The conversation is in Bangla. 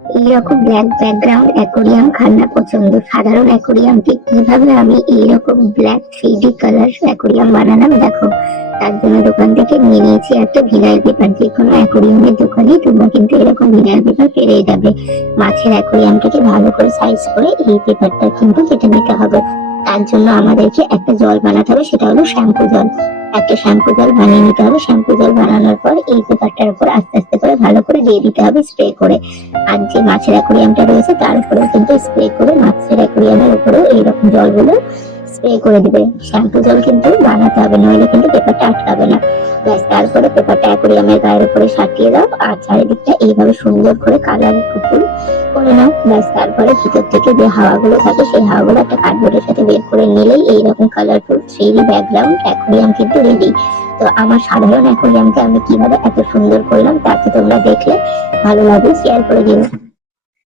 এইরকম ব্ল্যাক ব্যাকগ্রাউন্ড অ্যাকোরিয়াম কার না পছন্দ। সাধারণ অ্যাকোরিয়ামকে কিভাবে আমি এইরকম ব্ল্যাক 3D কালার অ্যাকোরিয়াম বানালাম দেখো। তার জন্য দোকান থেকে নিয়ে নিয়েছি একটা ভিনাইল পেপার। যে কোনো অ্যাকোরিয়ামের দোকানে তোমরা কিন্তু এরকম ভিনাইল পেপার পেয়ে যাবে। মাছের অ্যাকোরিয়ামটাকে ভালো করে সাইজ করে এই পেপারটা কিন্তু কেটে নিতে হবে। তার জন্য আমাদেরকে একটা জল বানাতে হবে, সেটা হলো শ্যাম্পু জল। একটা শ্যাম্পু জল বানিয়ে নিতে হবে। শ্যাম্পু জল বানানোর পর এই পেপারটার উপর আস্তে আস্তে করে ভালো করে দিয়ে দিতে হবে স্প্রে করে। আর যে মাছের অ্যাকোরিয়ামটা রয়েছে তার উপরেও কিন্তু স্প্রে করে মাছের অ্যাকোরিয়ামের উপরেও এইরকম জলগুলো স্প্রে করে দিবে। শ্যাম্পু জল কিন্তু বানাতে হবে, নইলে কিন্তু পেপারটা আটকাবে না। ব্যাস, তারপরে পেপারটা অ্যাকোরিয়ামের গায়ের উপরে সাটিয়ে দাও আর চারিদিকটা এইভাবে সুন্দর করে কালার পুতুল করে নাও। ব্যাস, তারপরে ভিতর থেকে যে হাওয়াগুলো থাকে সেই হাওয়াগুলো একটা কার্ডবোর্ডের সাথে বের করে নিলেই এইরকম কালারফুল 3D ব্যাকগ্রাউন্ড অ্যাকোরিয়াম কিন্তু রেডি। তো আমার সাধারণ অ্যাকোরিয়ামকে আমি কিভাবে এত সুন্দর করলাম তা তো তোমরা দেখলে, ভালো লাগলে শেয়ার করে দিও।